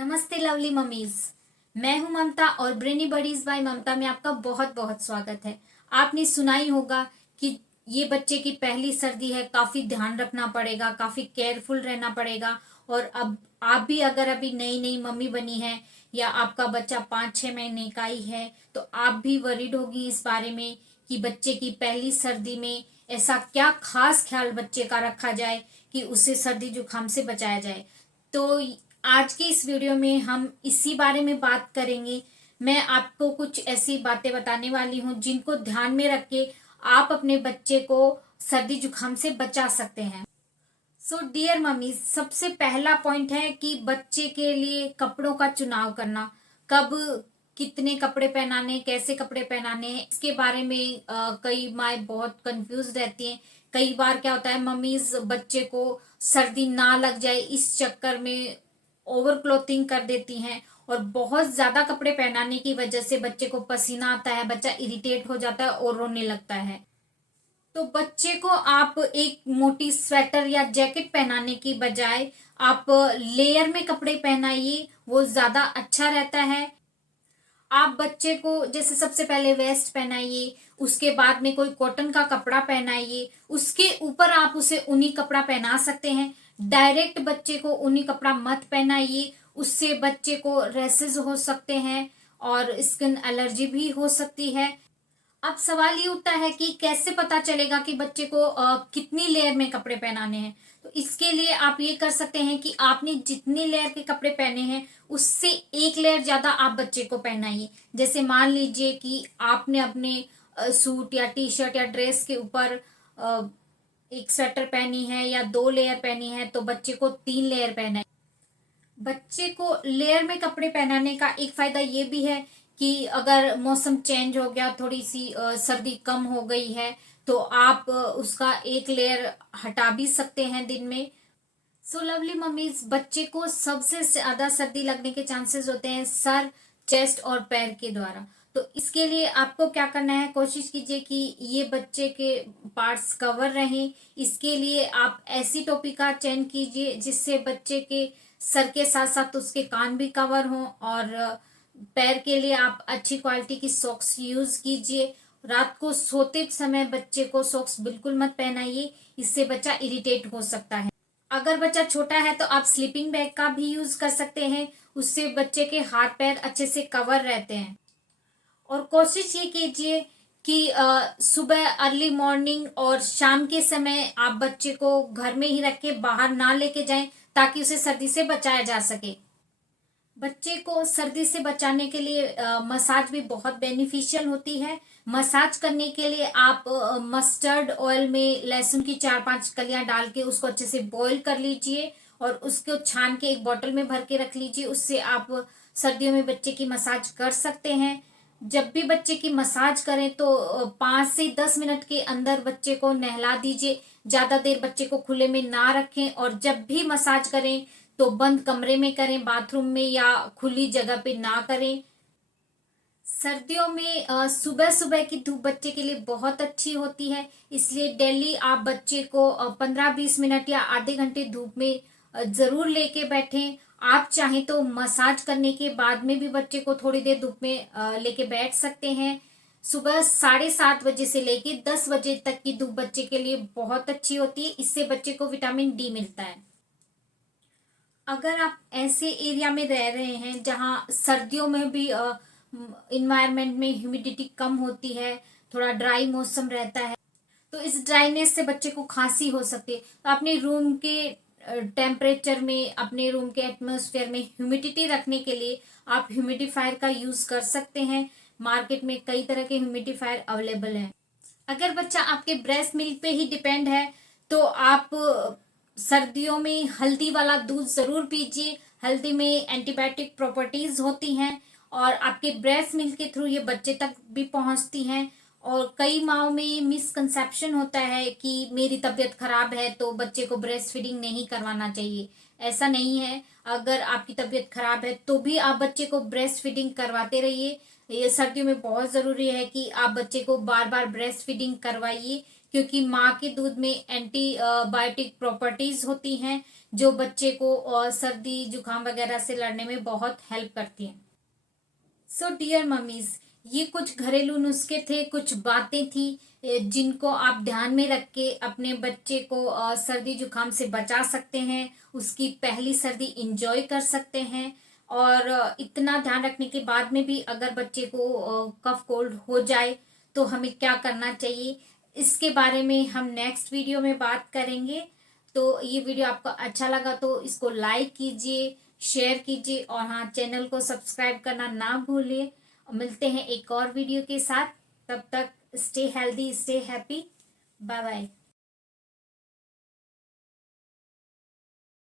नमस्ते lovely mummies. मैं हूं ममता और ब्रेनी बडीज बाय ममता में आपका बहुत बहुत स्वागत है। आपने सुना ही होगा कि ये बच्चे की पहली सर्दी है, काफी ध्यान रखना पड़ेगा, काफी केयरफुल रहना पड़ेगा। और अब आप भी अगर अभी नई नई मम्मी बनी है या आपका बच्चा 5-6 महीने का ही है तो आप भी वरीड होगी इस बारे में कि बच्चे की पहली सर्दी में ऐसा क्या खास ख्याल बच्चे का रखा जाए कि उसे सर्दी जुकाम से बचाया जाए। तो आज की इस वीडियो में हम इसी बारे में बात करेंगे। मैं आपको कुछ ऐसी बातें बताने वाली हूँ जिनको ध्यान में रख के आप अपने बच्चे को सर्दी जुकाम से बचा सकते हैं। सो डियर मम्मी, सबसे पहला पॉइंट है कि बच्चे के लिए कपड़ों का चुनाव करना। कब कितने कपड़े पहनाने, कैसे कपड़े पहनाने हैं, इसके बारे में कई माँ बहुत कंफ्यूज रहती हैं। कई बार क्या होता है, मम्मीज बच्चे को सर्दी ना लग जाए इस चक्कर में ओवर क्लोथिंग कर देती हैं और बहुत ज्यादा कपड़े पहनाने की वजह से बच्चे को पसीना आता है, बच्चा इरिटेट हो जाता है और रोने लगता है। तो बच्चे को आप एक मोटी स्वेटर या जैकेट पहनाने की बजाय आप लेयर में कपड़े पहनाइए, वो ज्यादा अच्छा रहता है। आप बच्चे को जैसे सबसे पहले वेस्ट पहनाइए, उसके बाद में कोई कॉटन का कपड़ा पहनाइए, उसके ऊपर आप उसे ऊनी कपड़ा पहना सकते हैं। डायरेक्ट बच्चे को ऊनी कपड़ा मत पहनाइए, उससे बच्चे को रैसेस हो सकते हैं और स्किन एलर्जी भी हो सकती है। अब सवाल ये उठता है कि कैसे पता चलेगा कि बच्चे को कितनी लेयर में कपड़े पहनाने हैं। तो इसके लिए आप ये कर सकते हैं कि आपने जितनी लेयर के कपड़े पहने हैं उससे एक लेयर ज्यादा आप बच्चे को पहनाइए। जैसे मान लीजिए कि आपने अपने सूट या टी शर्ट या ड्रेस के ऊपर अ, एक स्वेटर पहनी है या 2 लेयर पहनी है तो बच्चे को 3 लेयर पहना। बच्चे को लेयर में कपड़े पहनाने का एक फायदा ये भी है कि अगर मौसम चेंज हो गया, थोड़ी सी सर्दी कम हो गई है तो आप उसका एक लेयर हटा भी सकते हैं दिन में। सो लवली मम्मीज, बच्चे को सबसे ज्यादा सर्दी लगने के चांसेस होते हैं सर, चेस्ट और पैर के द्वारा। तो इसके लिए आपको क्या करना है, कोशिश कीजिए कि ये बच्चे के पार्ट्स कवर रहें। इसके लिए आप ऐसी टोपी का चयन कीजिए जिससे बच्चे के सर के साथ साथ उसके कान भी कवर हों। और पैर के लिए आप अच्छी क्वालिटी की सॉक्स यूज कीजिए। रात को सोते समय बच्चे को सॉक्स बिल्कुल मत पहनाइए, इससे बच्चा इरिटेट हो सकता है। अगर बच्चा छोटा है तो आप स्लीपिंग बैग का भी यूज कर सकते हैं, उससे बच्चे के हाथ पैर अच्छे से कवर रहते हैं। और कोशिश ये कीजिए कि सुबह अर्ली मॉर्निंग और शाम के समय आप बच्चे को घर में ही रख के बाहर ना लेके जाएं ताकि उसे सर्दी से बचाया जा सके। बच्चे को सर्दी से बचाने के लिए मसाज भी बहुत बेनिफिशियल होती है। मसाज करने के लिए आप मस्टर्ड ऑयल में लहसुन की 4-5 कलियां डाल के उसको अच्छे से बॉईल कर लीजिए और उसको छान के एक बोतल में भर के रख लीजिए। उससे आप सर्दियों में बच्चे की मसाज कर सकते हैं। जब भी बच्चे की मसाज करें तो 5 से 10 मिनट के अंदर बच्चे को नहला दीजिए। ज्यादा देर बच्चे को खुले में ना रखें और जब भी मसाज करें तो बंद कमरे में करें, बाथरूम में या खुली जगह पे ना करें। सर्दियों में सुबह सुबह की धूप बच्चे के लिए बहुत अच्छी होती है, इसलिए डेली आप बच्चे को 15-20 मिनट या आधे घंटे धूप में जरूर लेके बैठें। आप चाहें तो मसाज करने के बाद में भी बच्चे को थोड़ी देर धूप में लेके बैठ सकते हैं। सुबह 7:30 बजे से लेके 10 बजे तक की धूप बच्चे के लिए बहुत अच्छी होती है, इससे बच्चे को विटामिन डी मिलता है। अगर आप ऐसे एरिया में रह रहे हैं जहां सर्दियों में भी इन्वायरमेंट में ह्यूमिडिटी कम होती है, थोड़ा ड्राई मौसम रहता है, तो इस ड्राइनेस से बच्चे को खांसी हो सकती है। तो अपने रूम के टेम्परेचर में, अपने रूम के एटमॉस्फेयर में ह्यूमिडिटी रखने के लिए आप ह्यूमिडिफायर का यूज कर सकते हैं। मार्केट में कई तरह के ह्यूमिडिफायर अवेलेबल हैं। अगर बच्चा आपके ब्रेस्ट मिल्क पे ही डिपेंड है तो आप सर्दियों में हल्दी वाला दूध जरूर पीजिए। हल्दी में एंटीबायोटिक प्रॉपर्टीज होती हैं और आपके ब्रेस्ट मिल्क के थ्रू ये बच्चे तक भी पहुंचती हैं। और कई माओ में ये मिसकंसेप्शन होता है कि मेरी तबीयत खराब है तो बच्चे को ब्रेस्ट फीडिंग नहीं करवाना चाहिए। ऐसा नहीं है। अगर आपकी तबीयत खराब है तो भी आप बच्चे को ब्रेस्ट फीडिंग करवाते रहिए। ये सर्दियों में बहुत जरूरी है कि आप बच्चे को बार बार ब्रेस्ट फीडिंग करवाइए, क्योंकि माँ के दूध में एंटीबायोटिक प्रॉपर्टीज होती हैं जो बच्चे को सर्दी जुकाम वगैरह से लड़ने में बहुत हेल्प करती हैं। सो डियर मम्मीज, ये कुछ घरेलू नुस्खे थे, कुछ बातें थी जिनको आप ध्यान में रख के अपने बच्चे को सर्दी जुकाम से बचा सकते हैं, उसकी पहली सर्दी इंजॉय कर सकते हैं। और इतना ध्यान रखने के बाद में भी अगर बच्चे को कफ कोल्ड हो जाए तो हमें क्या करना चाहिए, इसके बारे में हम नेक्स्ट वीडियो में बात करेंगे। तो ये वीडियो आपको अच्छा लगा तो इसको लाइक कीजिए, शेयर कीजिए और हाँ, चैनल को सब्सक्राइब करना ना भूलिए। मिलते हैं एक और वीडियो के साथ, तब तक stay healthy, stay happy, bye bye.